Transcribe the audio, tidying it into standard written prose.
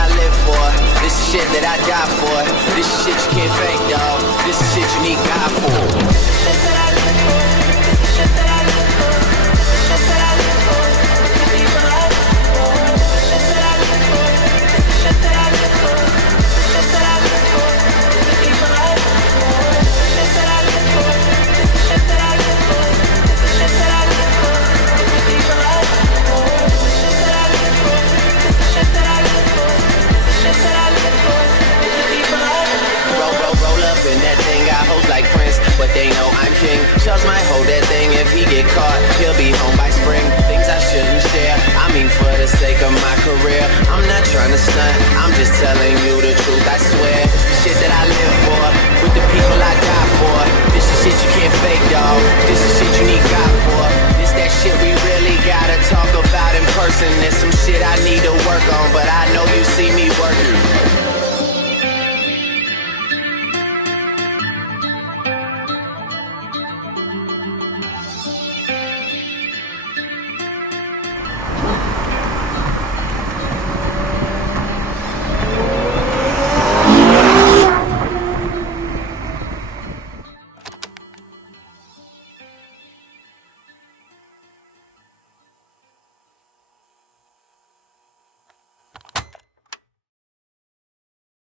I live for. This is shit that I die for. This is shit you can't fake, dog. This is shit you need God for. This is shit that I live for. This is shit that I live for. This is shit that I live for. This is shit that I live for. This is shit that I live for. This is shit that I live for. This is shit that I live for. This is shit that I live for. This is shit that I live for. This is shit that I live for. This is shit that I live for. This is shit that I live for. This is shit that I live for. This is shit that I live for. This is shit that I live for. Roll up in that thing, got hoes like Prince, but they know I'm king. Chubbs might hold that thing if he get caught. He'll be home by spring. Things I shouldn't share. I mean, for the sake of my career, I'm not trying to stunt. I'm just telling you the truth. I swear, it's the shit that I live for. With the people I die for. This is shit you can't fake, dog. This is shit you need God for. This that shit we really gotta talk about in person. There's some shit I need to work on, but I know you see me working.